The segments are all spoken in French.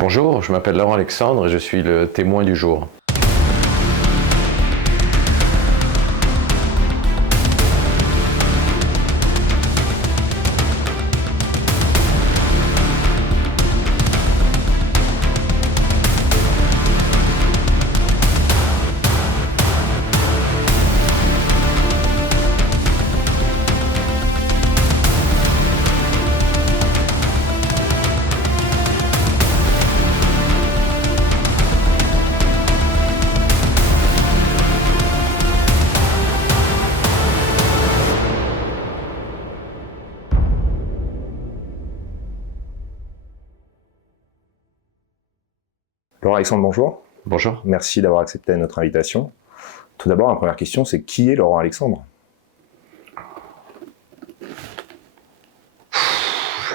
Bonjour, je m'appelle Laurent Alexandre et je suis le témoin du jour. Laurent Alexandre, bonjour. Bonjour. Merci d'avoir accepté notre invitation. Tout d'abord, la première question, c'est qui est Laurent Alexandre?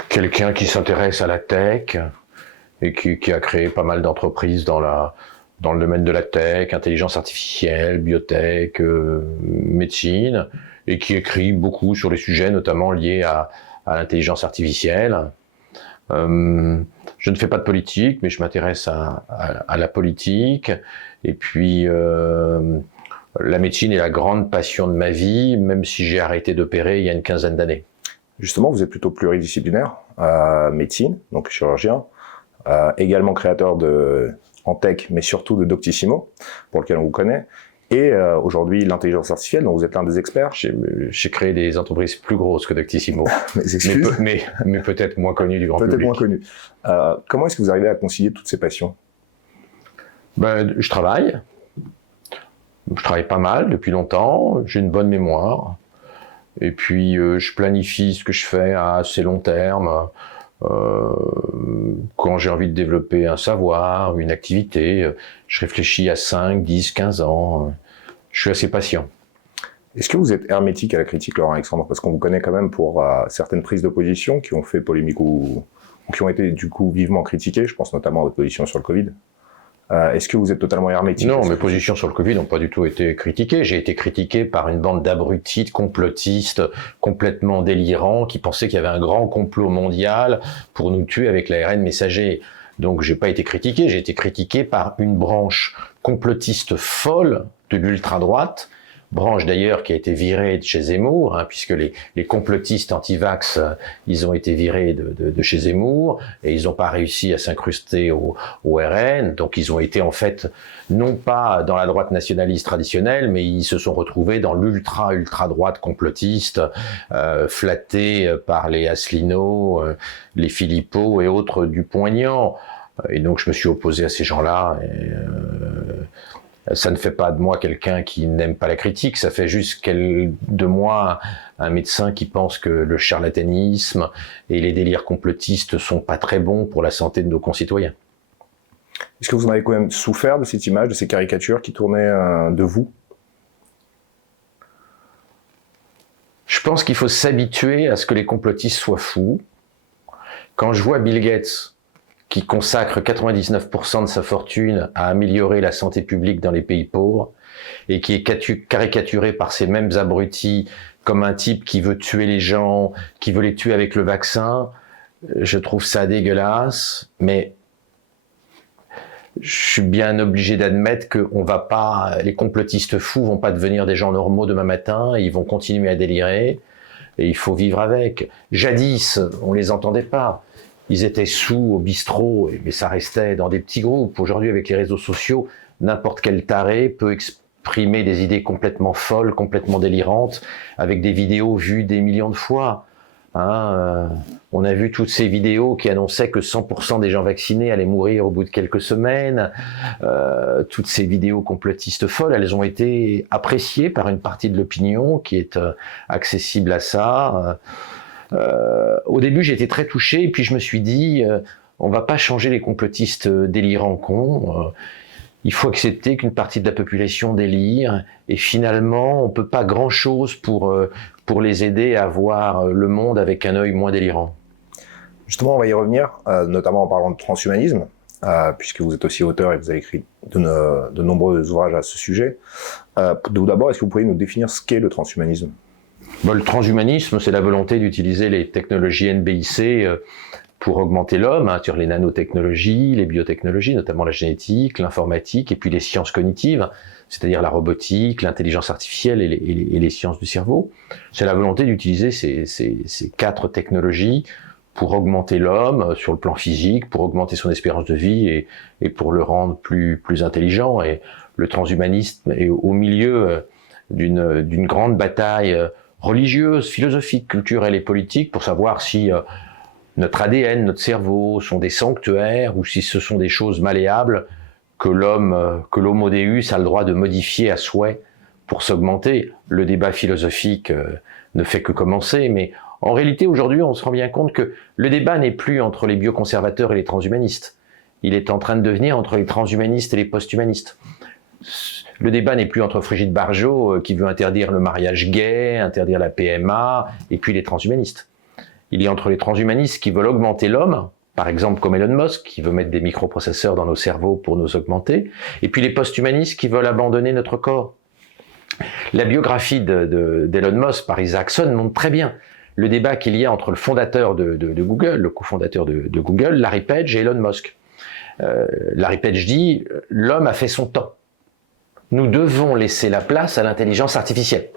Quelqu'un qui s'intéresse à la tech et qui a créé pas mal d'entreprises dans le domaine de la tech, intelligence artificielle, biotech, médecine, et qui écrit beaucoup sur les sujets notamment liés à l'intelligence artificielle. Je ne fais pas de politique, mais je m'intéresse à la politique. Et puis, la médecine est la grande passion de ma vie, même si j'ai arrêté d'opérer il y a une quinzaine d'années. Justement, vous êtes plutôt pluridisciplinaire, médecine, donc chirurgien, également créateur en tech, mais surtout de Doctissimo, pour lequel on vous connaît, et aujourd'hui l'intelligence artificielle, dont vous êtes l'un des experts. J'ai créé des entreprises plus grosses que Doctissimo, mais peut-être moins connues du grand public. Peut-être moins connues. Comment est-ce que vous arrivez à concilier toutes ces passions? Je travaille pas mal depuis longtemps, j'ai une bonne mémoire, et puis je planifie ce que je fais à assez long terme. Quand j'ai envie de développer un savoir, une activité, je réfléchis à 5, 10, 15 ans. Je suis assez patient. Est-ce que vous êtes hermétique à la critique, Laurent Alexandre? Parce qu'on vous connaît quand même pour certaines prises de position qui ont fait polémique ou qui ont été du coup vivement critiquées. Je pense notamment à votre position sur le Covid. Est-ce que vous êtes totalement hermétique? Non, mes positions sur le Covid n'ont pas du tout été critiquées. J'ai été critiqué par une bande d'abrutis, de complotistes, complètement délirants, qui pensaient qu'il y avait un grand complot mondial pour nous tuer avec l'ARN messager. Donc j'ai pas été critiqué, j'ai été critiqué par une branche complotiste folle de l'ultra-droite, branche d'ailleurs qui a été virée de chez Zemmour, puisque les complotistes anti-vax, ils ont été virés de chez Zemmour, et ils n'ont pas réussi à s'incruster au RN, donc ils ont été en fait, non pas dans la droite nationaliste traditionnelle, mais ils se sont retrouvés dans l'ultra-droite complotiste, flattés par les Asselineau, les Philippot et autres Dupont-Aignan. Et donc je me suis opposé à ces gens-là, ça ne fait pas de moi quelqu'un qui n'aime pas la critique, ça fait juste de moi un médecin qui pense que le charlatanisme et les délires complotistes sont pas très bons pour la santé de nos concitoyens. Est-ce que vous en avez quand même souffert de cette image, de ces caricatures qui tournaient de vous? Je pense qu'il faut s'habituer à ce que les complotistes soient fous. Quand je vois Bill Gates qui consacre 99% de sa fortune à améliorer la santé publique dans les pays pauvres, et qui est caricaturé par ces mêmes abrutis comme un type qui veut tuer les gens, qui veut les tuer avec le vaccin, je trouve ça dégueulasse, mais je suis bien obligé d'admettre que les complotistes fous vont pas devenir des gens normaux demain matin, ils vont continuer à délirer, et il faut vivre avec. Jadis, on les entendait pas. Ils étaient sous au bistrot, mais ça restait dans des petits groupes. Aujourd'hui, avec les réseaux sociaux, n'importe quel taré peut exprimer des idées complètement folles, complètement délirantes, avec des vidéos vues des millions de fois. On a vu toutes ces vidéos qui annonçaient que 100% des gens vaccinés allaient mourir au bout de quelques semaines. Toutes ces vidéos complotistes folles, elles ont été appréciées par une partie de l'opinion qui est accessible à ça. Au début, j'ai été très touché, et puis je me suis dit, on va pas changer les complotistes délirants cons. Il faut accepter qu'une partie de la population délire, et finalement, on peut pas grand-chose pour les aider à voir le monde avec un œil moins délirant. Justement, on va y revenir, notamment en parlant de transhumanisme, puisque vous êtes aussi auteur et vous avez écrit de nombreux ouvrages à ce sujet. Tout d'abord, est-ce que vous pouvez nous définir ce qu'est le transhumanisme? Le transhumanisme, c'est la volonté d'utiliser les technologies NBIC pour augmenter l'homme, sur les nanotechnologies, les biotechnologies, notamment la génétique, l'informatique, et puis les sciences cognitives, c'est-à-dire la robotique, l'intelligence artificielle et les sciences du cerveau. C'est la volonté d'utiliser ces 4 technologies pour augmenter l'homme sur le plan physique, pour augmenter son espérance de vie et pour le rendre plus intelligent. Et le transhumanisme est au milieu d'une grande bataille religieuse, philosophique, culturelle et politique pour savoir si notre ADN, notre cerveau sont des sanctuaires ou si ce sont des choses malléables que l'homo deus a le droit de modifier à souhait pour s'augmenter. Le débat philosophique ne fait que commencer, mais en réalité, aujourd'hui, on se rend bien compte que le débat n'est plus entre les bioconservateurs et les transhumanistes. Il est en train de devenir entre les transhumanistes et les posthumanistes. Le débat n'est plus entre Brigitte Bardot, qui veut interdire le mariage gay, interdire la PMA, et puis les transhumanistes. Il est entre les transhumanistes qui veulent augmenter l'homme, par exemple comme Elon Musk, qui veut mettre des microprocesseurs dans nos cerveaux pour nous augmenter, et puis les posthumanistes qui veulent abandonner notre corps. La biographie d'Elon Musk par Isaacson montre très bien le débat qu'il y a entre le fondateur de Google, le cofondateur de Google, Larry Page, et Elon Musk. Larry Page dit « L'homme a fait son temps. Nous devons laisser la place à l'intelligence artificielle.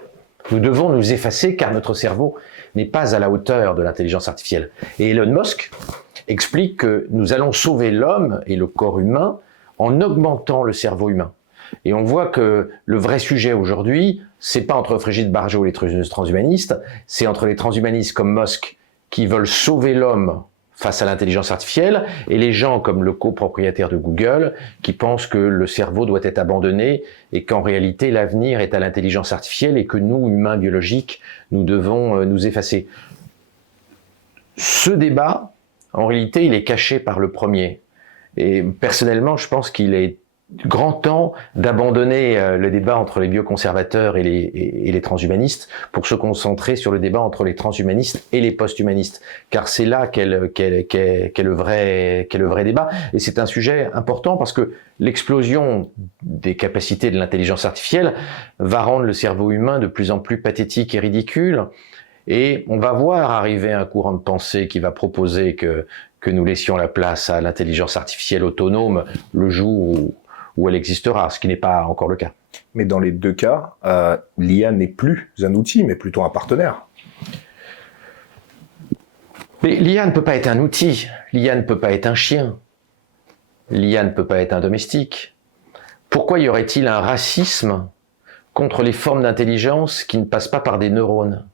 Nous devons nous effacer car notre cerveau n'est pas à la hauteur de l'intelligence artificielle. » Et Elon Musk explique que nous allons sauver l'homme et le corps humain en augmentant le cerveau humain. Et on voit que le vrai sujet aujourd'hui, c'est pas entre Brigitte Bardot et les transhumanistes, c'est entre les transhumanistes comme Musk qui veulent sauver l'homme face à l'intelligence artificielle et les gens comme le copropriétaire de Google qui pensent que le cerveau doit être abandonné et qu'en réalité l'avenir est à l'intelligence artificielle et que nous, humains biologiques, nous devons nous effacer. Ce débat, en réalité, il est caché par le premier. Et personnellement, je pense qu'il est grand temps d'abandonner le débat entre les bioconservateurs et les transhumanistes pour se concentrer sur le débat entre les transhumanistes et les posthumanistes, car c'est là qu'est le vrai débat. Et c'est un sujet important parce que l'explosion des capacités de l'intelligence artificielle va rendre le cerveau humain de plus en plus pathétique et ridicule. Et on va voir arriver un courant de pensée qui va proposer que nous laissions la place à l'intelligence artificielle autonome le jour où elle existera, ce qui n'est pas encore le cas. Mais dans les 2 cas, l'IA n'est plus un outil, mais plutôt un partenaire. Mais l'IA ne peut pas être un outil, l'IA ne peut pas être un chien, l'IA ne peut pas être un domestique. Pourquoi y aurait-il un racisme contre les formes d'intelligence qui ne passent pas par des neurones?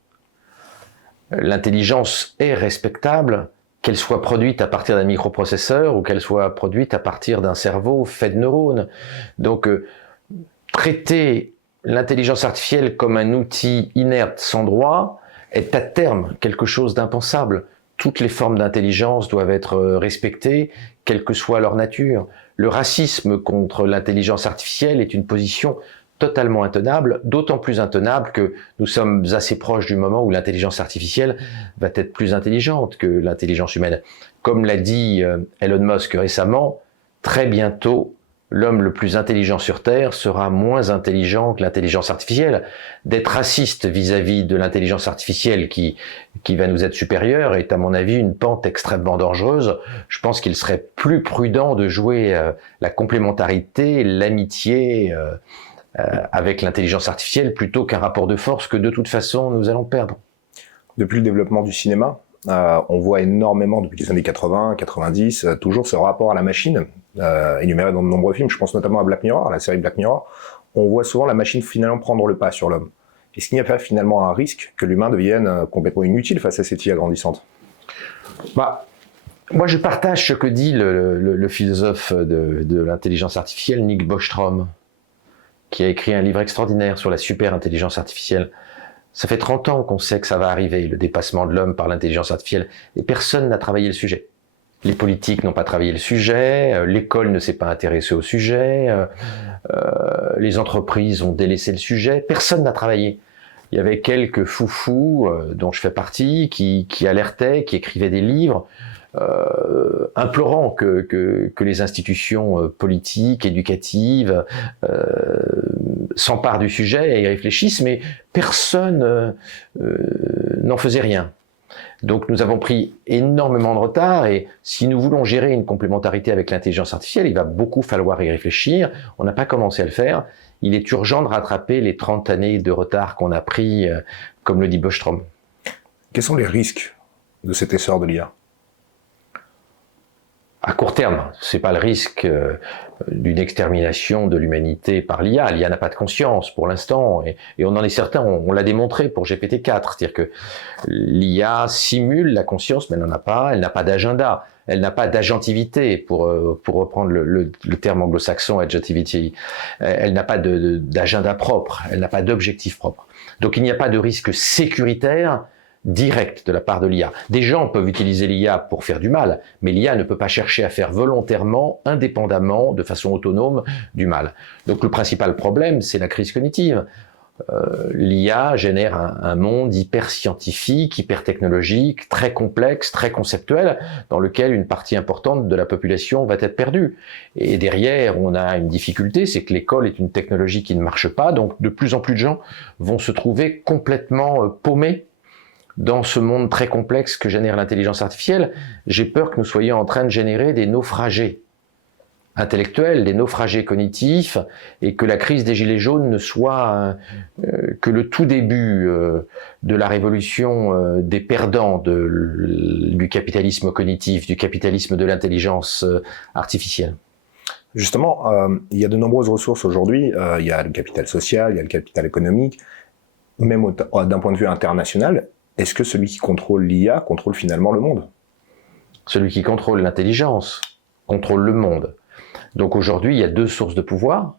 L'intelligence est respectable, qu'elle soit produite à partir d'un microprocesseur ou qu'elle soit produite à partir d'un cerveau fait de neurones. Donc, traiter l'intelligence artificielle comme un outil inerte sans droit est à terme quelque chose d'impensable. Toutes les formes d'intelligence doivent être respectées, quelle que soit leur nature. Le racisme contre l'intelligence artificielle est une position totalement intenable, d'autant plus intenable que nous sommes assez proches du moment où l'intelligence artificielle va être plus intelligente que l'intelligence humaine. Comme l'a dit Elon Musk récemment, très bientôt, l'homme le plus intelligent sur Terre sera moins intelligent que l'intelligence artificielle. D'être raciste vis-à-vis de l'intelligence artificielle qui va nous être supérieure est à mon avis une pente extrêmement dangereuse. Je pense qu'il serait plus prudent de jouer la complémentarité, l'amitié, avec l'intelligence artificielle plutôt qu'un rapport de force que de toute façon nous allons perdre. Depuis le développement du cinéma, on voit énormément depuis les années 80, 90, toujours ce rapport à la machine, énuméré dans de nombreux films, je pense notamment à Black Mirror, à la série Black Mirror, on voit souvent la machine finalement prendre le pas sur l'homme. Est-ce qu'il n'y a pas finalement un risque que l'humain devienne complètement inutile face à cette IA grandissante? Moi je partage ce que dit le philosophe de l'intelligence artificielle, Nick Bostrom, qui a écrit un livre extraordinaire sur la super intelligence artificielle. Ça fait 30 ans qu'on sait que ça va arriver, le dépassement de l'homme par l'intelligence artificielle, et personne n'a travaillé le sujet. Les politiques n'ont pas travaillé le sujet, l'école ne s'est pas intéressée au sujet, les entreprises ont délaissé le sujet, personne n'a travaillé. Il y avait quelques foufous, dont je fais partie, qui alertaient, qui écrivaient des livres, implorant que les institutions politiques, éducatives s'emparent du sujet et y réfléchissent, mais personne n'en faisait rien. Donc nous avons pris énormément de retard et si nous voulons gérer une complémentarité avec l'intelligence artificielle, il va beaucoup falloir y réfléchir. On n'a pas commencé à le faire. Il est urgent de rattraper les 30 années de retard qu'on a pris, comme le dit Bostrom. Quels sont les risques de cet essor de l'IA ? À court terme, c'est pas le risque d'une extermination de l'humanité par l'IA. L'IA n'a pas de conscience pour l'instant, et on en est certain, on l'a démontré pour GPT-4, c'est-à-dire que l'IA simule la conscience, mais elle n'en a pas, elle n'a pas d'agenda, elle n'a pas d'agentivité, pour reprendre le terme anglo-saxon, agentivity. Elle n'a pas d'agenda propre, elle n'a pas d'objectif propre. Donc il n'y a pas de risque sécuritaire direct de la part de l'IA. Des gens peuvent utiliser l'IA pour faire du mal, mais l'IA ne peut pas chercher à faire volontairement, indépendamment, de façon autonome, du mal. Donc le principal problème, c'est la crise cognitive. L'IA génère un monde hyper scientifique, hyper technologique, très complexe, très conceptuel, dans lequel une partie importante de la population va être perdue. Et derrière, on a une difficulté, c'est que l'école est une technologie qui ne marche pas, donc de plus en plus de gens vont se trouver complètement paumés dans ce monde très complexe que génère l'intelligence artificielle. J'ai peur que nous soyons en train de générer des naufragés intellectuels, des naufragés cognitifs, et que la crise des Gilets jaunes ne soit que le tout début de la révolution des perdants du capitalisme cognitif, du capitalisme de l'intelligence artificielle. Justement, il y a de nombreuses ressources aujourd'hui. Il y a le capital social, il y a le capital économique, même d'un point de vue international. Est-ce que celui qui contrôle l'IA contrôle finalement le monde ? Celui qui contrôle l'intelligence contrôle le monde. Donc aujourd'hui, il y a deux sources de pouvoir.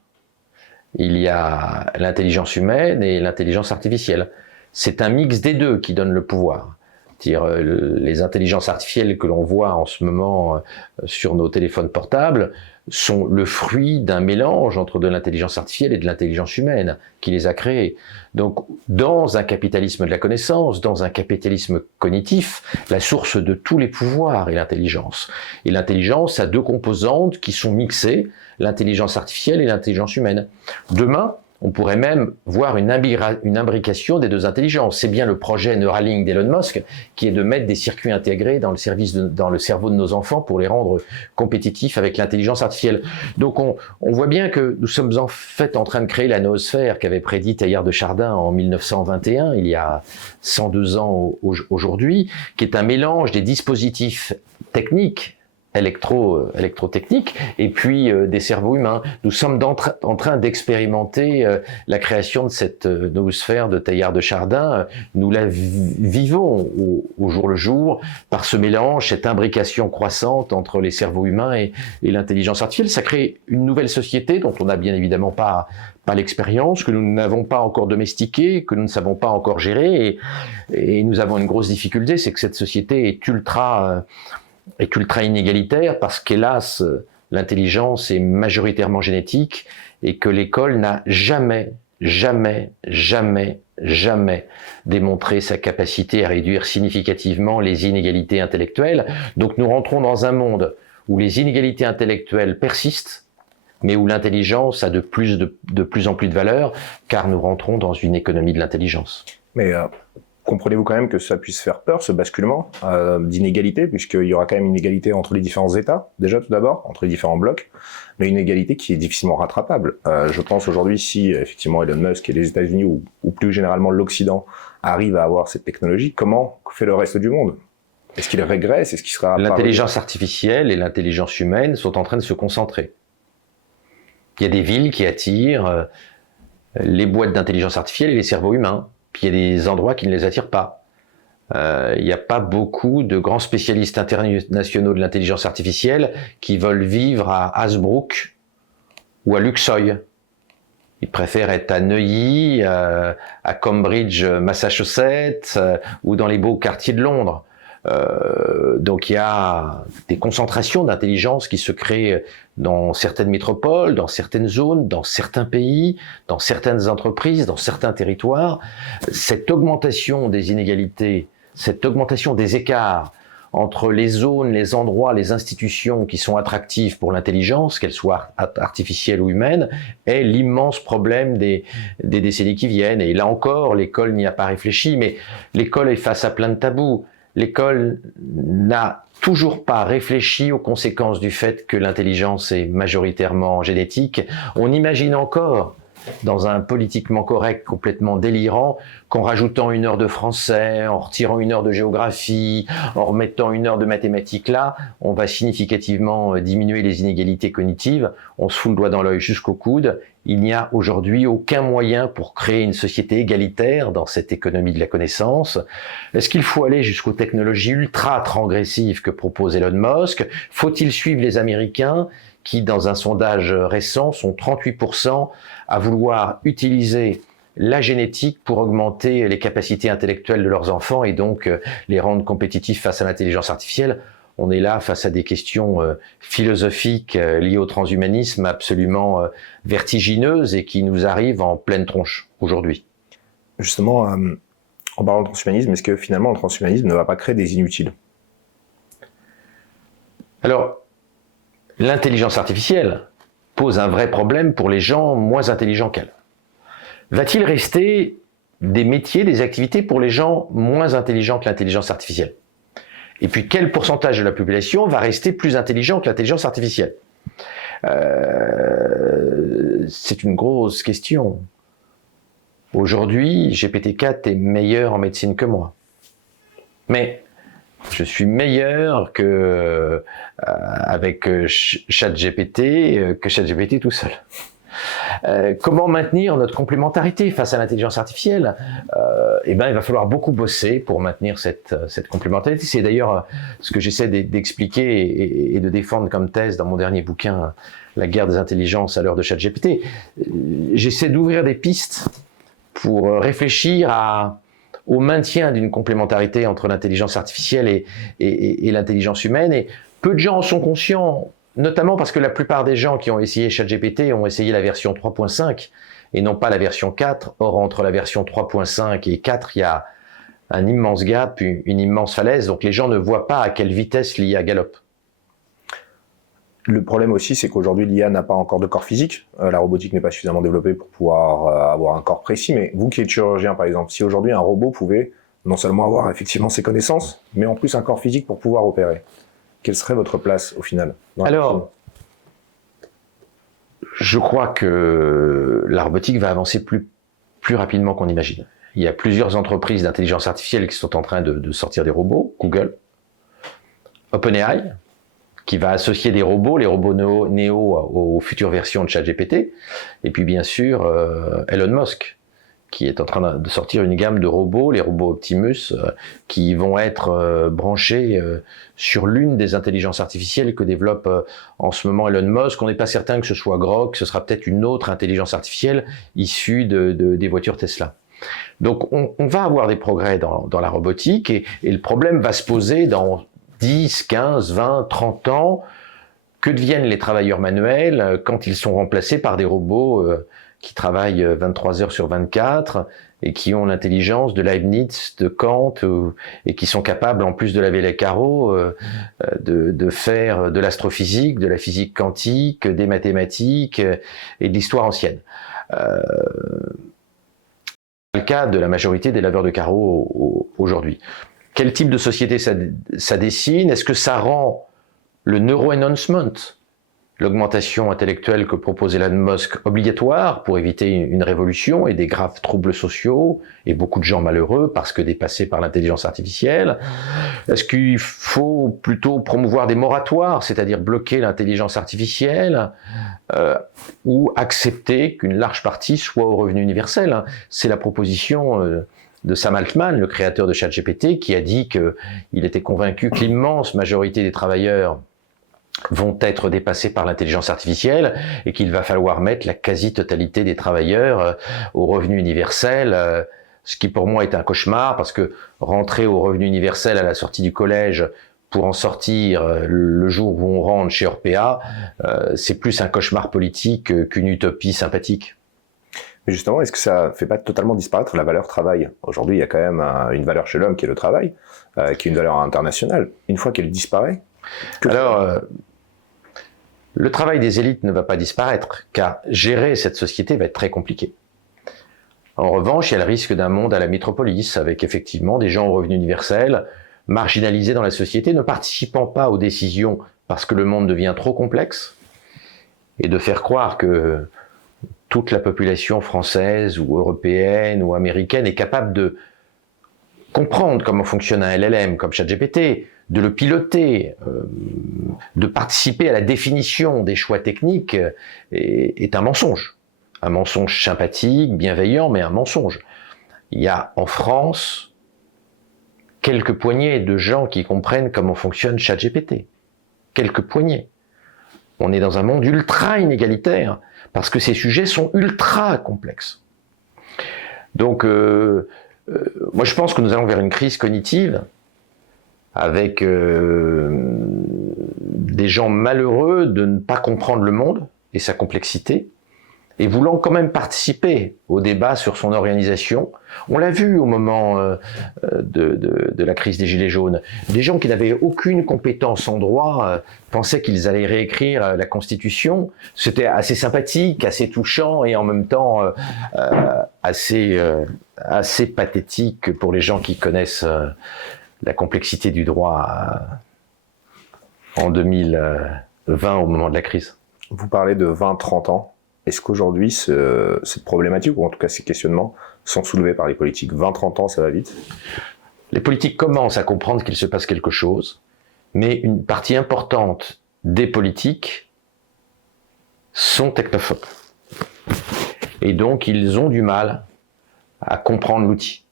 Il y a l'intelligence humaine et l'intelligence artificielle. C'est un mix des deux qui donne le pouvoir. C'est-à-dire les intelligences artificielles que l'on voit en ce moment sur nos téléphones portables sont le fruit d'un mélange entre de l'intelligence artificielle et de l'intelligence humaine qui les a créées. Donc, dans un capitalisme de la connaissance, dans un capitalisme cognitif, la source de tous les pouvoirs est l'intelligence. Et l'intelligence a deux composantes qui sont mixées, l'intelligence artificielle et l'intelligence humaine. Demain, on pourrait même voir une imbrication des deux intelligences. C'est bien le projet Neuralink d'Elon Musk, qui est de mettre des circuits intégrés dans le cerveau de nos enfants pour les rendre compétitifs avec l'intelligence artificielle. Donc on voit bien que nous sommes en fait en train de créer la noosphère qu'avait prédit Teilhard de Chardin en 1921, il y a 102 ans aujourd'hui, qui est un mélange des dispositifs techniques électrotechnique, et puis des cerveaux humains. Nous sommes en train d'expérimenter la création de cette noosphère de Teilhard de Chardin. Nous la vivons au jour le jour par ce mélange, cette imbrication croissante entre les cerveaux humains et l'intelligence artificielle. Ça crée une nouvelle société dont on n'a bien évidemment pas l'expérience, que nous n'avons pas encore domestiquée, que nous ne savons pas encore gérer, et nous avons une grosse difficulté, c'est que cette société est ultra inégalitaire parce qu'hélas, l'intelligence est majoritairement génétique et que l'école n'a jamais démontré sa capacité à réduire significativement les inégalités intellectuelles. Donc nous rentrons dans un monde où les inégalités intellectuelles persistent, mais où l'intelligence a de plus en plus de valeur, car nous rentrons dans une économie de l'intelligence. Mais comprenez-vous quand même que ça puisse faire peur, ce basculement d'inégalité, puisqu'il y aura quand même une égalité entre les différents États, déjà tout d'abord, entre les différents blocs, mais une égalité qui est difficilement rattrapable. Je pense aujourd'hui, si effectivement Elon Musk et les États-Unis, ou plus généralement l'Occident, arrivent à avoir cette technologie, comment fait le reste du monde ? Est-ce qu'il régresse ? Est-ce qu'il sera... L'intelligence artificielle et l'intelligence humaine sont en train de se concentrer. Il y a des villes qui attirent les boîtes d'intelligence artificielle et les cerveaux humains. Puis il y a des endroits qui ne les attirent pas. Il n'y a pas beaucoup de grands spécialistes internationaux de l'intelligence artificielle qui veulent vivre à Hasbrook ou à Luxeuil. Ils préfèrent être à Neuilly, à Cambridge, Massachusetts, ou dans les beaux quartiers de Londres. Donc il y a des concentrations d'intelligence qui se créent dans certaines métropoles, dans certaines zones, dans certains pays, dans certaines entreprises, dans certains territoires. Cette augmentation des inégalités, cette augmentation des écarts entre les zones, les endroits, les institutions qui sont attractives pour l'intelligence, qu'elles soient artificielles ou humaines, est l'immense problème des décennies qui viennent. Et là encore, l'école n'y a pas réfléchi, mais l'école est face à plein de tabous. l'école n'a toujours pas réfléchi aux conséquences du fait que l'intelligence est majoritairement génétique. On imagine encore, dans un politiquement correct complètement délirant, qu'en rajoutant 1 heure de français, en retirant 1 heure de géographie, en remettant 1 heure de mathématiques là, on va significativement diminuer les inégalités cognitives. On se fout le doigt dans l'œil jusqu'au coude. Il n'y a aujourd'hui aucun moyen pour créer une société égalitaire dans cette économie de la connaissance. Est-ce qu'il faut aller jusqu'aux technologies ultra transgressives que propose Elon Musk? Faut-il suivre les Américains qui, dans un sondage récent, sont 38% à vouloir utiliser la génétique pour augmenter les capacités intellectuelles de leurs enfants et donc les rendre compétitifs face à l'intelligence artificielle? On est là face à des questions philosophiques liées au transhumanisme absolument vertigineuses et qui nous arrivent en pleine tronche aujourd'hui. Justement, en parlant de transhumanisme, est-ce que finalement le transhumanisme ne va pas créer des inutiles? Alors, l'intelligence artificielle pose un vrai problème pour les gens moins intelligents qu'elle. Va-t-il rester des métiers, des activités pour les gens moins intelligents que l'intelligence artificielle? Et puis, quel pourcentage de la population va rester plus intelligent que l'intelligence artificielle? C'est une grosse question. Aujourd'hui, GPT-4 est meilleur en médecine que moi. Mais je suis meilleur que avec ChatGPT que ChatGPT tout seul. Comment maintenir notre complémentarité face à l'intelligence artificielle? Eh ben, il va falloir beaucoup bosser pour maintenir cette complémentarité. C'est d'ailleurs ce que j'essaie d'expliquer et de défendre comme thèse dans mon dernier bouquin, La guerre des intelligences à l'heure de ChatGPT. J'essaie d'ouvrir des pistes pour réfléchir au maintien d'une complémentarité entre l'intelligence artificielle et l'intelligence humaine. Et peu de gens en sont conscients, notamment parce que la plupart des gens qui ont essayé ChatGPT ont essayé la version 3.5 et non pas la version 4. Or, entre la version 3.5 et 4, il y a un immense gap, une immense falaise. Donc les gens ne voient pas à quelle vitesse l'IA galope. Le problème aussi, c'est qu'aujourd'hui, l'IA n'a pas encore de corps physique. La robotique n'est pas suffisamment développée pour pouvoir avoir un corps précis. Mais vous qui êtes chirurgien, par exemple, si aujourd'hui un robot pouvait non seulement avoir effectivement ses connaissances, mais en plus un corps physique pour pouvoir opérer, quelle serait votre place au final? Alors, je crois que la robotique va avancer plus rapidement qu'on imagine. Il y a plusieurs entreprises d'intelligence artificielle qui sont en train de sortir des robots. Google, OpenAI, qui va associer les robots Neo aux futures versions de ChatGPT, et puis bien sûr Elon Musk, qui est en train de sortir une gamme de robots, les robots Optimus, qui vont être branchés sur l'une des intelligences artificielles que développe en ce moment Elon Musk. On n'est pas certain que ce soit Grok, ce sera peut-être une autre intelligence artificielle issue des voitures Tesla. Donc on va avoir des progrès dans la robotique, et le problème va se poser dans 10, 15, 20, 30 ans. Que deviennent les travailleurs manuels quand ils sont remplacés par des robots qui travaillent 23 heures sur 24 et qui ont l'intelligence de Leibniz, de Kant, et qui sont capables, en plus de laver les carreaux, de faire de l'astrophysique, de la physique quantique, des mathématiques et de l'histoire ancienne. C'est le cas de la majorité des laveurs de carreaux aujourd'hui. Quel type de société ça dessine? Est-ce que ça rend le neuro-enhancement, l'augmentation intellectuelle que propose Elon Musk, obligatoire pour éviter une révolution et des graves troubles sociaux et beaucoup de gens malheureux parce que dépassés par l'intelligence artificielle? Est-ce qu'il faut plutôt promouvoir des moratoires, c'est-à-dire bloquer l'intelligence artificielle, ou accepter qu'une large partie soit au revenu universel? C'est la proposition de Sam Altman, le créateur de ChatGPT, qui a dit qu'il était convaincu que l'immense majorité des travailleurs vont être dépassés par l'intelligence artificielle et qu'il va falloir mettre la quasi-totalité des travailleurs au revenu universel, ce qui pour moi est un cauchemar, parce que rentrer au revenu universel à la sortie du collège pour en sortir le jour où on rentre chez Orpea, c'est plus un cauchemar politique qu'une utopie sympathique. Mais justement, est-ce que ça fait pas totalement disparaître la valeur travail? Aujourd'hui, il y a quand même une valeur chez l'homme qui est le travail, qui est une valeur internationale. Une fois qu'elle disparaît, alors, le travail des élites ne va pas disparaître, car gérer cette société va être très compliqué. En revanche, il y a le risque d'un monde à la métropolis, avec effectivement des gens au revenu universel, marginalisés dans la société, ne participant pas aux décisions parce que le monde devient trop complexe, et de faire croire que toute la population française ou européenne ou américaine est capable de comprendre comment fonctionne un LLM comme ChatGPT, de le piloter, de participer à la définition des choix techniques est un mensonge. Un mensonge sympathique, bienveillant, mais un mensonge. Il y a en France quelques poignées de gens qui comprennent comment fonctionne ChatGPT. Quelques poignées. On est dans un monde ultra inégalitaire parce que ces sujets sont ultra complexes. Donc, moi je pense que nous allons vers une crise cognitive avec des gens malheureux de ne pas comprendre le monde et sa complexité, et voulant quand même participer au débat sur son organisation. On l'a vu au moment de la crise des Gilets jaunes. Des gens qui n'avaient aucune compétence en droit pensaient qu'ils allaient réécrire la Constitution. C'était assez sympathique, assez touchant et en même temps assez pathétique pour les gens qui connaissent la complexité du droit en 2020 au moment de la crise. Vous parlez de 20-30 ans. Est-ce qu'aujourd'hui, cette problématique, ou en tout cas ces questionnements, sont soulevés par les politiques? 20-30 ans, ça va vite? Les politiques commencent à comprendre qu'il se passe quelque chose, mais une partie importante des politiques sont technophobes. Et donc, ils ont du mal à comprendre l'outil.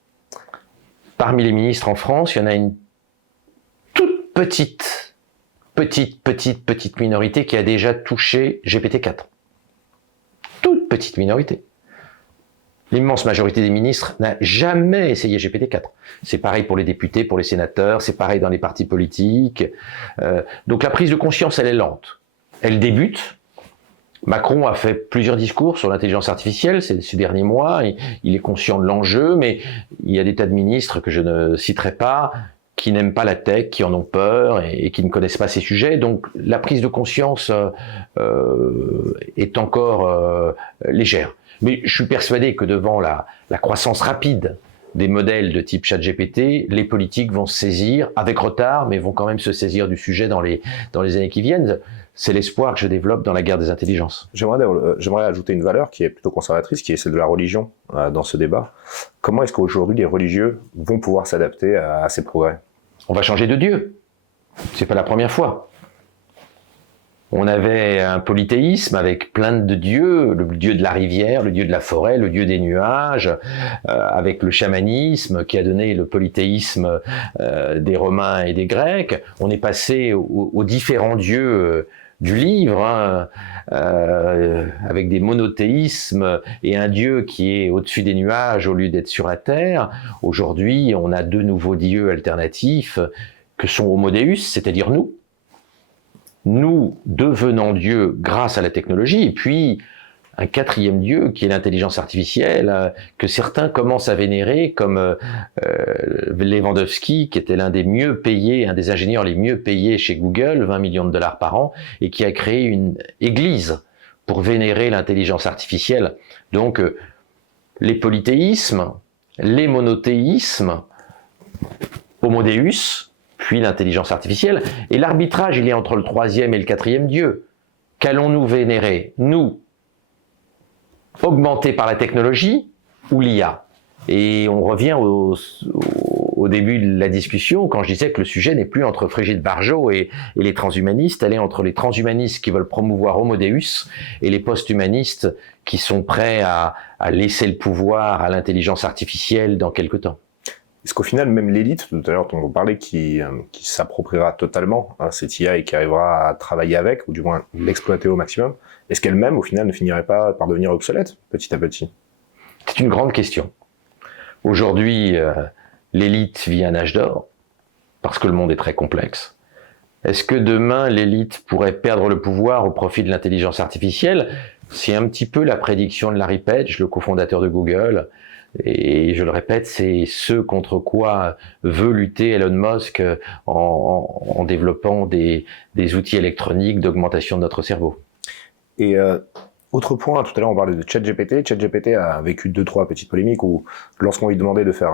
Parmi les ministres en France, il y en a une toute petite minorité qui a déjà touché GPT-4. Toute petite minorité. L'immense majorité des ministres n'a jamais essayé GPT-4. C'est pareil pour les députés, pour les sénateurs, c'est pareil dans les partis politiques. Donc la prise de conscience, elle est lente. Elle débute. Macron a fait plusieurs discours sur l'intelligence artificielle ces derniers mois. Il est conscient de l'enjeu, mais il y a des tas de ministres que je ne citerai pas qui n'aiment pas la tech, qui en ont peur et qui ne connaissent pas ces sujets. Donc la prise de conscience est encore légère. Mais je suis persuadé que devant la croissance rapide des modèles de type ChatGPT, les politiques vont se saisir, avec retard, mais vont quand même se saisir du sujet dans les années qui viennent. C'est l'espoir que je développe dans la guerre des intelligences. J'aimerais ajouter une valeur qui est plutôt conservatrice, qui est celle de la religion dans ce débat. Comment est-ce qu'aujourd'hui les religieux vont pouvoir s'adapter à ces progrès? On va changer de Dieu. C'est pas la première fois. On avait un polythéisme avec plein de dieux, le dieu de la rivière, le dieu de la forêt, le dieu des nuages, avec le chamanisme qui a donné le polythéisme des Romains et des Grecs. On est passé aux différents dieux du livre, hein, avec des monothéismes et un dieu qui est au-dessus des nuages au lieu d'être sur la terre. Aujourd'hui, on a deux nouveaux dieux alternatifs que sont Homo Deus, c'est-à-dire nous. Nous devenons Dieu grâce à la technologie, et puis un quatrième Dieu qui est l'intelligence artificielle, que certains commencent à vénérer, comme Lewandowski, qui était l'un des mieux payés, un des ingénieurs les mieux payés chez Google, 20 millions de dollars par an, et qui a créé une église pour vénérer l'intelligence artificielle. Donc, les polythéismes, les monothéismes, Homo Deus, puis l'intelligence artificielle, et l'arbitrage, il est entre le troisième et le quatrième Dieu. Qu'allons-nous vénérer? Nous, augmentés par la technologie ou l'IA? Et on revient au début de la discussion, quand je disais que le sujet n'est plus entre Brigitte Bardot et les transhumanistes, elle est entre les transhumanistes qui veulent promouvoir Homo Deus et les post-humanistes qui sont prêts à laisser le pouvoir à l'intelligence artificielle dans quelque temps. Est-ce qu'au final, même l'élite, tout à l'heure, dont on parlait, qui s'appropriera totalement cette IA et qui arrivera à travailler avec, ou du moins l'exploiter au maximum, est-ce qu'elle-même, au final, ne finirait pas par devenir obsolète, petit à petit? C'est une grande question. Aujourd'hui, l'élite vit un âge d'or, parce que le monde est très complexe. Est-ce que demain, l'élite pourrait perdre le pouvoir au profit de l'intelligence artificielle? C'est un petit peu la prédiction de Larry Page, le cofondateur de Google. Et je le répète, c'est ce contre quoi veut lutter Elon Musk en développant des outils électroniques d'augmentation de notre cerveau. Et Autre point, tout à l'heure on parlait de ChatGPT. ChatGPT a vécu 2-3 petites polémiques où, lorsqu'on lui demandait de faire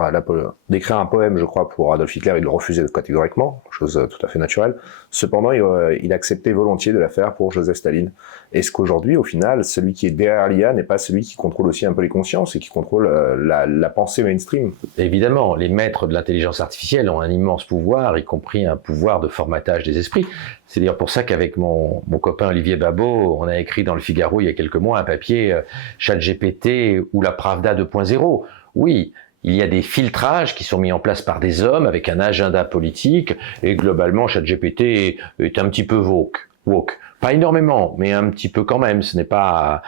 d'écrire un poème, je crois, pour Adolf Hitler, il le refusait catégoriquement, chose tout à fait naturelle. Cependant, il acceptait volontiers de la faire pour Joseph Staline. Est-ce qu'aujourd'hui, au final, celui qui est derrière l'IA n'est pas celui qui contrôle aussi un peu les consciences et qui contrôle la pensée mainstream? Évidemment, les maîtres de l'intelligence artificielle ont un immense pouvoir, y compris un pouvoir de formatage des esprits. C'est d'ailleurs pour ça qu'avec mon copain Olivier Babot, on a écrit dans le Figaro il y a quelques mois un papier ChatGPT ou la Pravda 2.0. Oui, il y a des filtrages qui sont mis en place par des hommes avec un agenda politique et globalement ChatGPT est un petit peu woke. Pas énormément, mais un petit peu quand même. Ce n'est pas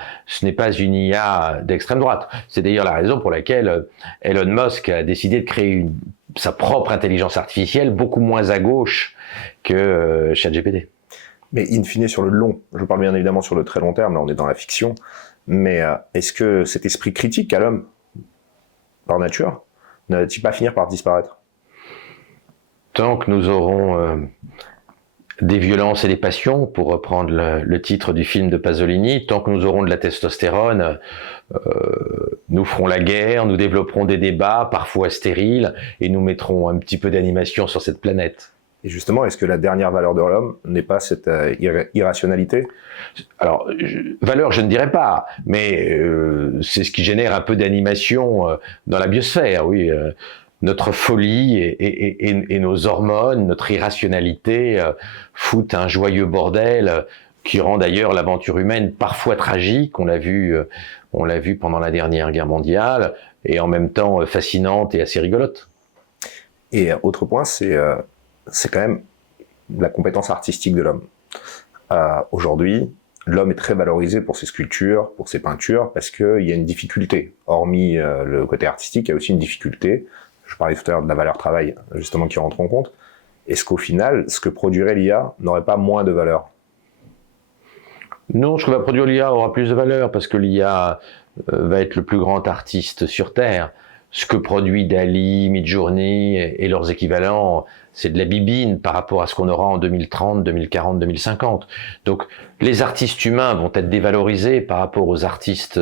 une IA d'extrême droite. C'est d'ailleurs la raison pour laquelle Elon Musk a décidé de créer sa propre intelligence artificielle beaucoup moins à gauche que ChatGPT. Mais in fine, sur le long, je parle bien évidemment sur le très long terme, là on est dans la fiction, mais est-ce que cet esprit critique qu'a l'homme, par nature, ne va-t-il pas finir par disparaître? Tant que nous aurons des violences et des passions, pour reprendre le titre du film de Pasolini, tant que nous aurons de la testostérone, nous ferons la guerre, nous développerons des débats, parfois stériles, et nous mettrons un petit peu d'animation sur cette planète. Et justement, est-ce que la dernière valeur de l'homme n'est pas cette irrationalité? Alors, valeur, je ne dirais pas, mais c'est ce qui génère un peu d'animation dans la biosphère, oui. Notre folie et nos hormones, notre irrationalité foutent un joyeux bordel qui rend d'ailleurs l'aventure humaine parfois tragique. On l'a vu pendant la dernière guerre mondiale, et en même temps fascinante et assez rigolote. Et autre point, c'est quand même la compétence artistique de l'homme. Aujourd'hui, l'homme est très valorisé pour ses sculptures, pour ses peintures, parce qu'il y a une difficulté. Hormis le côté artistique, il y a aussi une difficulté. Je parlais tout à l'heure de la valeur travail, justement, qui rentre en compte. Est-ce qu'au final, ce que produirait l'IA n'aurait pas moins de valeur? Non, ce que va produire l'IA aura plus de valeur, parce que l'IA va être le plus grand artiste sur Terre. Ce que produit Dali, Midjourney et leurs équivalents, c'est de la bibine par rapport à ce qu'on aura en 2030, 2040, 2050. Donc, les artistes humains vont être dévalorisés par rapport aux artistes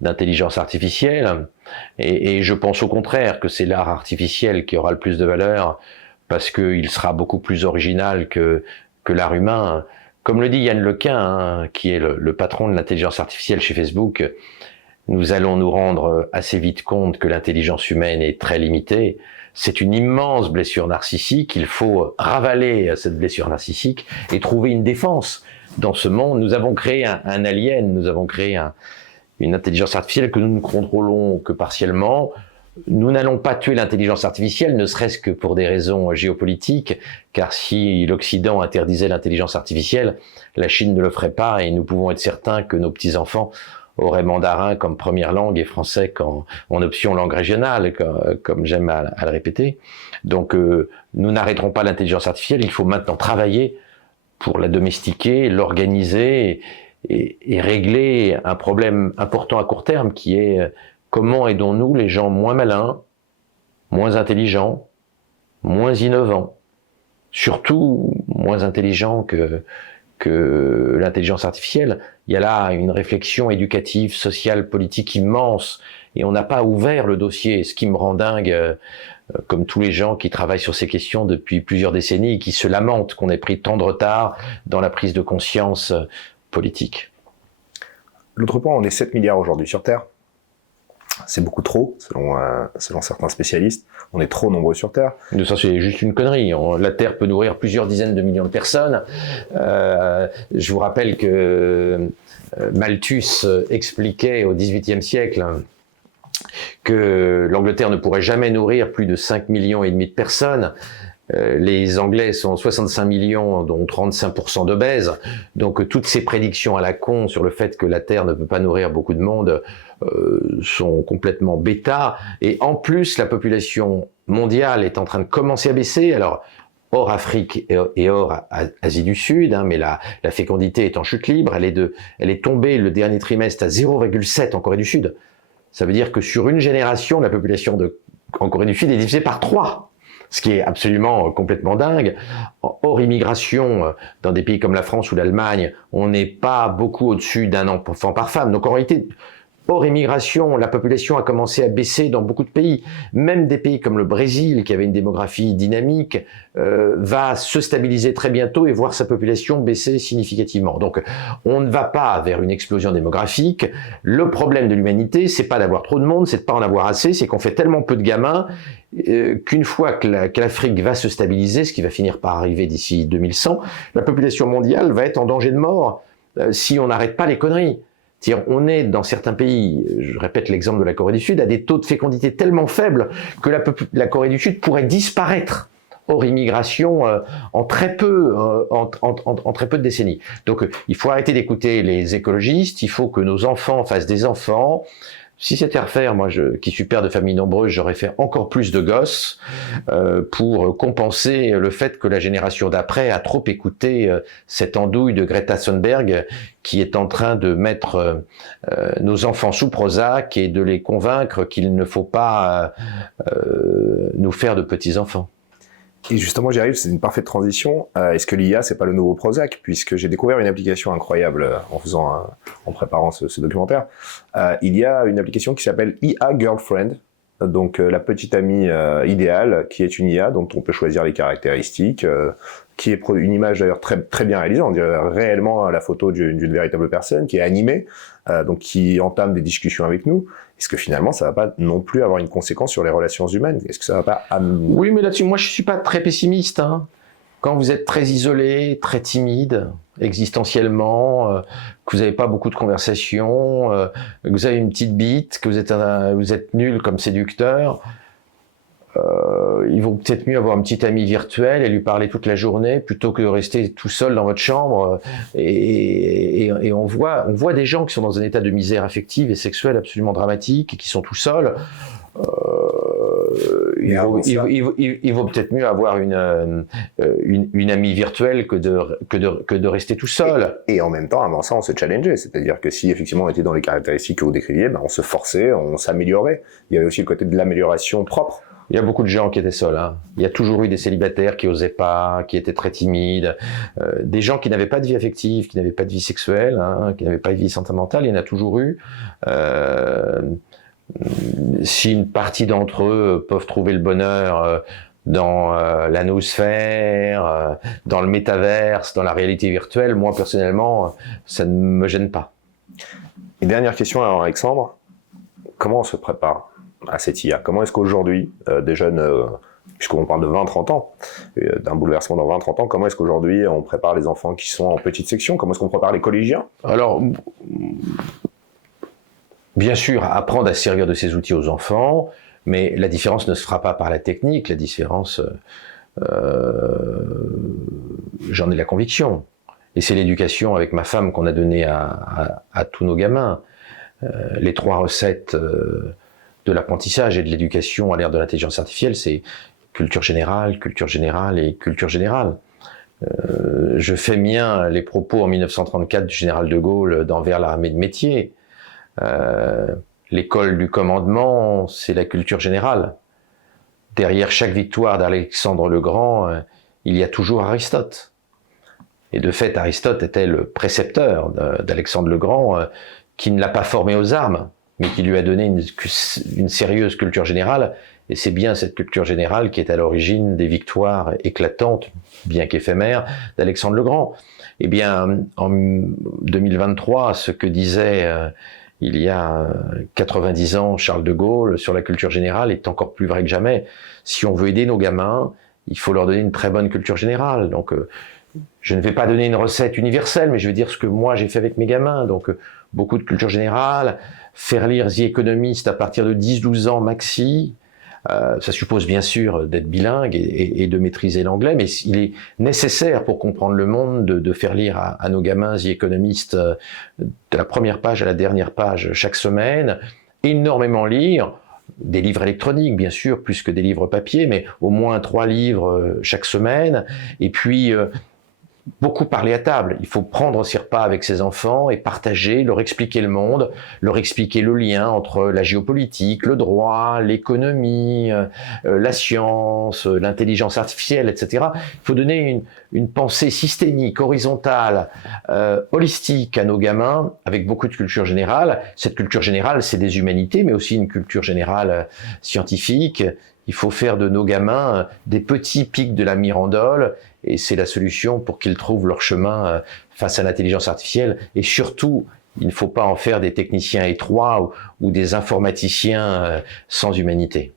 d'intelligence artificielle. Et je pense au contraire que c'est l'art artificiel qui aura le plus de valeur parce qu'il sera beaucoup plus original que l'art humain. Comme le dit Yann Lequin, qui est le patron de l'intelligence artificielle chez Facebook, nous allons nous rendre assez vite compte que l'intelligence humaine est très limitée. C'est une immense blessure narcissique. Il faut ravaler cette blessure narcissique et trouver une défense. Dans ce monde, nous avons créé un alien, nous avons créé une intelligence artificielle que nous ne contrôlons que partiellement. Nous n'allons pas tuer l'intelligence artificielle, ne serait-ce que pour des raisons géopolitiques, car si l'Occident interdisait l'intelligence artificielle, la Chine ne le ferait pas et nous pouvons être certains que nos petits-enfants auraient mandarin comme première langue et français en option langue régionale, comme j'aime à le répéter. Donc nous n'arrêterons pas l'intelligence artificielle, il faut maintenant travailler pour la domestiquer, l'organiser et régler un problème important à court terme qui est comment aidons-nous les gens moins malins, moins intelligents, moins innovants, surtout moins intelligents que l'intelligence artificielle. Il y a là une réflexion éducative, sociale, politique immense, et on n'a pas ouvert le dossier, ce qui me rend dingue, comme tous les gens qui travaillent sur ces questions depuis plusieurs décennies, et qui se lamentent qu'on ait pris tant de retard dans la prise de conscience politique. L'autre point, on est 7 milliards aujourd'hui sur Terre. C'est beaucoup trop, selon certains spécialistes. On est trop nombreux sur Terre. Ça, c'est juste une connerie. La Terre peut nourrir plusieurs dizaines de millions de personnes. Je vous rappelle que Malthus expliquait au XVIIIe siècle que l'Angleterre ne pourrait jamais nourrir plus de 5,5 millions de personnes. Les Anglais sont 65 millions, dont 35% d'obèses. Donc toutes ces prédictions à la con sur le fait que la Terre ne peut pas nourrir beaucoup de monde sont complètement bêta. Et en plus, la population mondiale est en train de commencer à baisser. Alors, hors Afrique et hors Asie du Sud, mais la fécondité est en chute libre. Elle est tombée le dernier trimestre à 0,7 en Corée du Sud. Ça veut dire que sur une génération, la population en Corée du Sud est divisée par 3. Ce qui est absolument complètement dingue. Hors immigration, dans des pays comme la France ou l'Allemagne, on n'est pas beaucoup au-dessus d'un enfant par femme. Donc en réalité, hors immigration, la population a commencé à baisser dans beaucoup de pays. Même des pays comme le Brésil, qui avait une démographie dynamique, va se stabiliser très bientôt et voir sa population baisser significativement. Donc, on ne va pas vers une explosion démographique. Le problème de l'humanité, c'est pas d'avoir trop de monde, c'est de pas en avoir assez, c'est qu'on fait tellement peu de gamins qu'une fois que l'Afrique va se stabiliser, ce qui va finir par arriver d'ici 2100, la population mondiale va être en danger de mort si on n'arrête pas les conneries. On est dans certains pays, je répète l'exemple de la Corée du Sud, à des taux de fécondité tellement faibles que la Corée du Sud pourrait disparaître hors immigration en très peu de décennies. Donc il faut arrêter d'écouter les écologistes, il faut que nos enfants fassent des enfants. Si c'était à refaire, moi qui suis père de famille nombreuse, j'aurais fait encore plus de gosses pour compenser le fait que la génération d'après a trop écouté cette andouille de Greta Thunberg qui est en train de mettre nos enfants sous Prozac et de les convaincre qu'il ne faut pas nous faire de petits-enfants. Et justement, j'y arrive, c'est une parfaite transition. Est-ce que l'IA, c'est pas le nouveau Prozac? Puisque j'ai découvert une application incroyable en préparant ce documentaire. Il y a une application qui s'appelle IA Girlfriend, donc la petite amie idéale, qui est une IA dont on peut choisir les caractéristiques, qui est une image d'ailleurs très bien réalisée, on dirait réellement la photo d'une véritable personne, qui est animée, donc qui entame des discussions avec nous. Est-ce que finalement, ça va pas non plus avoir une conséquence sur les relations humaines? Est-ce que ça va pas... Oui, mais là-dessus, moi, je suis pas très pessimiste. Hein. Quand vous êtes très isolé, très timide, existentiellement, que vous n'avez pas beaucoup de conversations, que vous avez une petite bite, que vous êtes nul comme séducteur, il vaut peut-être mieux avoir un petit ami virtuel et lui parler toute la journée plutôt que de rester tout seul dans votre chambre. Et on voit des gens qui sont dans un état de misère affective et sexuelle absolument dramatique et qui sont tout seuls. Il vaut peut-être mieux avoir une amie virtuelle que de rester tout seul. Et en même temps, avant ça, on se challengeait. C'est-à-dire que si effectivement on était dans les caractéristiques que vous décriviez, on se forçait, on s'améliorait. Il y avait aussi le côté de l'amélioration propre. Il y a beaucoup de gens qui étaient seuls. Hein. Il y a toujours eu des célibataires qui osaient pas, qui étaient très timides, des gens qui n'avaient pas de vie affective, qui n'avaient pas de vie sexuelle, hein, qui n'avaient pas de vie sentimentale. Il y en a toujours eu. Si une partie d'entre eux peuvent trouver le bonheur dans la noosphère, dans le métaverse, dans la réalité virtuelle, moi personnellement, ça ne me gêne pas. Une dernière question, alors Alexandre. Comment on se prépare à cette IA? Comment est-ce qu'aujourd'hui, des jeunes, puisqu'on parle de 20-30 ans, d'un bouleversement dans 20-30 ans, comment est-ce qu'aujourd'hui on prépare les enfants qui sont en petite section? Comment est-ce qu'on prépare les collégiens? Alors, bien sûr, apprendre à servir de ces outils aux enfants, mais la différence ne se fera pas par la technique, la différence, j'en ai la conviction. Et c'est l'éducation avec ma femme qu'on a donnée à tous nos gamins. Les 3 recettes de l'apprentissage et de l'éducation à l'ère de l'intelligence artificielle, c'est culture générale et culture générale. Je fais mien les propos en 1934 du général de Gaulle d'envers l'armée de métier. L'école du commandement, c'est la culture générale. Derrière chaque victoire d'Alexandre le Grand, il y a toujours Aristote. Et de fait, Aristote était le précepteur d'Alexandre le Grand, qui ne l'a pas formé aux armes, mais qui lui a donné une sérieuse culture générale. Et c'est bien cette culture générale qui est à l'origine des victoires éclatantes, bien qu'éphémères, d'Alexandre le Grand. Eh bien, en 2023, ce que disait il y a 90 ans Charles de Gaulle sur la culture générale est encore plus vrai que jamais. Si on veut aider nos gamins, il faut leur donner une très bonne culture générale. Donc, je ne vais pas donner une recette universelle, mais je vais dire ce que moi j'ai fait avec mes gamins. Donc, beaucoup de culture générale, faire lire The Economist à partir de 10-12 ans maxi. Ça suppose bien sûr d'être bilingue et de maîtriser l'anglais, mais il est nécessaire pour comprendre le monde de faire lire à nos gamins The Economist de la première page à la dernière page chaque semaine, énormément lire, des livres électroniques bien sûr, plus que des livres papier, mais au moins 3 livres chaque semaine, et puis beaucoup parler à table. Il faut prendre ses repas avec ses enfants et partager, leur expliquer le monde, leur expliquer le lien entre la géopolitique, le droit, l'économie, la science, l'intelligence artificielle, etc. Il faut donner une pensée systémique, horizontale, holistique à nos gamins, avec beaucoup de culture générale. Cette culture générale, c'est des humanités, mais aussi une culture générale scientifique. Il faut faire de nos gamins des petits pics de la Mirandole, et c'est la solution pour qu'ils trouvent leur chemin face à l'intelligence artificielle. Et surtout, il ne faut pas en faire des techniciens étroits ou des informaticiens sans humanité.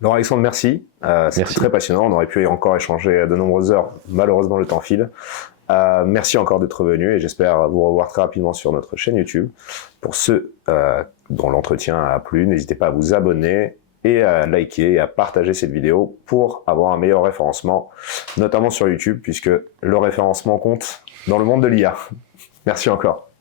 Laurent-Alexandre, merci. C'était très passionnant. On aurait pu encore échanger de nombreuses heures. Malheureusement, le temps file. Merci encore d'être venu et j'espère vous revoir très rapidement sur notre chaîne YouTube. Pour ceux dont l'entretien a plu, n'hésitez pas à vous abonner et à liker et à partager cette vidéo pour avoir un meilleur référencement, notamment sur YouTube, puisque le référencement compte dans le monde de l'IA. Merci encore.